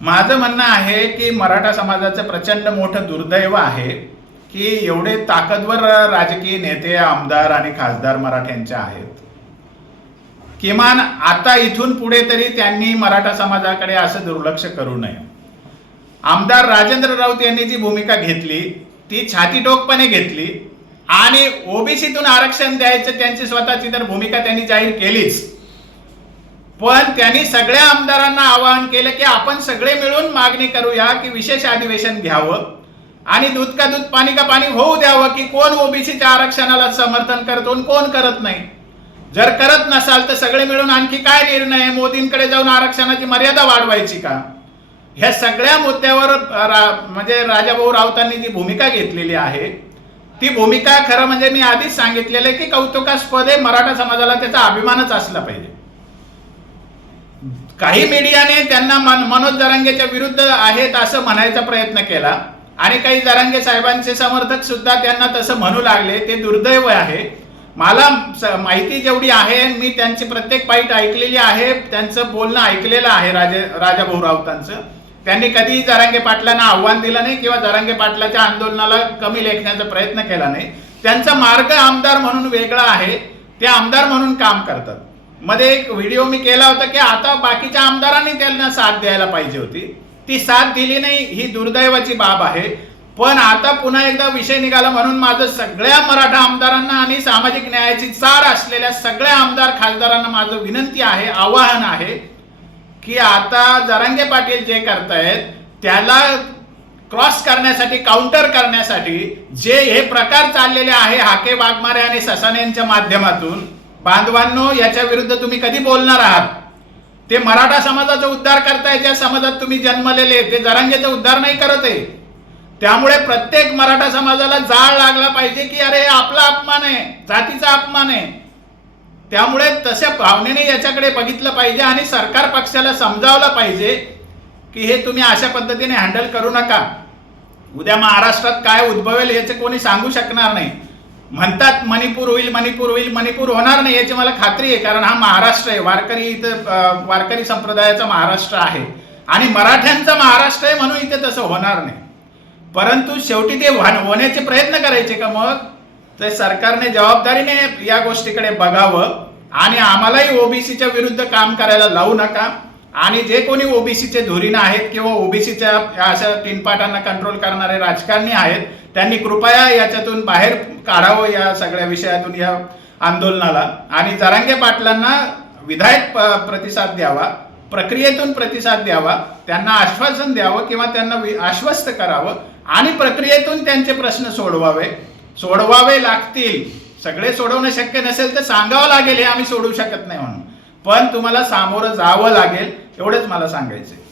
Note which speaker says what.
Speaker 1: माझं म्हणणं आहे की मराठा समाजाचं प्रचंड मोठं दुर्दैव आहे की एवढे ताकदवर राजकीय नेते आमदार आणि खासदार मराठ्यांचे आहेत. किमान आता इथून पुढे तरी त्यांनी मराठा समाजाकडे असं दुर्लक्ष करू नये. आमदार राजेंद्र राऊत यांनी जी भूमिका घेतली ती छातीटोकपणे घेतली आणि ओबीसीतून आरक्षण द्यायचं त्यांची स्वतःची तर भूमिका त्यांनी जाहीर केलीच. पण त्यांनी सगळ्या आमदारांना आवाहन केलं की आपण सगळे मिळून मागणी करूया की विशेष अधिवेशन घ्यावं. आणि दूध का दूध पाणी का पाणी होऊ द्यावं की कोण ओबीसीच्या आरक्षणाला समर्थन करतो आणि कोण करत नाही. जर करत नसाल तर सगळे मिळून आणखी काय निर्णय आहे? मोदींकडे जाऊन आरक्षणाची मर्यादा वाढवायची का? ह्या सगळ्या मुद्द्यावर रा- म्हणजे राजाभाऊ राऊतांनी जी भूमिका घेतलेली आहे ती भूमिका खरं म्हणजे मी आधीच सांगितलेलं आहे की कौतुकास्पद आहे. मराठा समाजाला त्याचा अभिमानच असला पाहिजे. काही मीडियाने त्यांना मन मनोज जरांगेच्या विरुद्ध आहेत असं म्हणायचा प्रयत्न केला. आणि काही जरांगे साहेबांचे समर्थक सुद्धा त्यांना तसं म्हणू लागले. ते दुर्दैव आहे. मला माहिती जेवढी आहे मी त्यांची प्रत्येक बाईट ऐकलेली आहे त्यांचं बोलणं ऐकलेलं आहे राजे राजाभाऊ राऊतांचं. त्यांनी कधीही जरांगे पाटलांना आव्हान दिलं नाही किंवा जरांगे पाटलाच्या आंदोलनाला कमी लेखण्याचा प्रयत्न केला नाही. त्यांचा मार्ग आमदार म्हणून वेगळा आहे. ते आमदार म्हणून काम करतात. मध्ये एक व्हिडिओ मी केला होता की आता बाकीच्या आमदारांनी त्यांना साथ द्यायला पाहिजे होती. ती साथ दिली नाही ही दुर्दैवाची बाब आहे. पण आता पुन्हा एकदा विषय निघाला म्हणून माझं सगळ्या मराठा आमदारांना आणि सामाजिक न्यायाची चार असलेल्या सगळ्या आमदार खासदारांना माझं विनंती आहे आवाहन आहे की आता जरांगे पाटील जे करतायत त्याला क्रॉस करण्यासाठी काउंटर करण्यासाठी जे हे प्रकार चाललेले आहे हाके वाघमारे आणि ससाने यांच्या माध्यमातून बांधवांनो याच्या विरुद्ध तुम्ही कधी बोलणार आहात? ते मराठा समाजाचा उद्धार करताय ज्या समाजात तुम्ही जन्मलेले ते जरांगेचा उद्धार नाही करत आहे. त्यामुळे प्रत्येक मराठा समाजाला जाळ लागला पाहिजे की अरे आपला अपमान आहे जातीचा अपमान आहे. त्यामुळे तशा भावनेने याच्याकडे बघितलं पाहिजे आणि सरकार पक्षाला समजावलं पाहिजे की हे तुम्ही अशा पद्धतीने हँडल करू नका. उद्या महाराष्ट्रात काय उद्भवेल याचे कोणी सांगू शकणार नाही. म्हणतात मणिपूर होईल मणिपूर होईल मणिपूर होणार नाही याची मला खात्री आहे. कारण हा महाराष्ट्र आहे. वारकरी इथं वारकरी संप्रदायाचा महाराष्ट्र आहे. आणि मराठ्यांचा महाराष्ट्र आहे म्हणून इथे तसं होणार नाही. परंतु शेवटी ते होण्याचे प्रयत्न करायचे का मग? तर सरकारने जबाबदारीने या गोष्टीकडे बघावं. आणि आम्हालाही ओबीसीच्या विरुद्ध काम करायला लावू नका. आणि जे कोणी ओबीसीचे धुरीनं आहेत किंवा ओबीसीच्या अशा तीनपाटांना कंट्रोल करणारे राजकारणी आहेत त्यांनी कृपया याच्यातून बाहेर काढावं या सगळ्या विषयातून या आंदोलनाला. आणि जरांगे पाटलांना विधायक प्रतिसाद द्यावा प्रक्रियेतून प्रतिसाद द्यावा त्यांना आश्वासन द्यावं किंवा त्यांना वि- आश्वस्त करावं आणि प्रक्रियेतून त्यांचे प्रश्न सोडवावे. सोडवावे लागतील. सगळे सोडवणं शक्य नसेल तर सांगावं लागेल हे आम्ही सोडू शकत नाही म्हणून. पण तुम्हाला सामोरं जावं लागेल एवढंच मला सांगायचं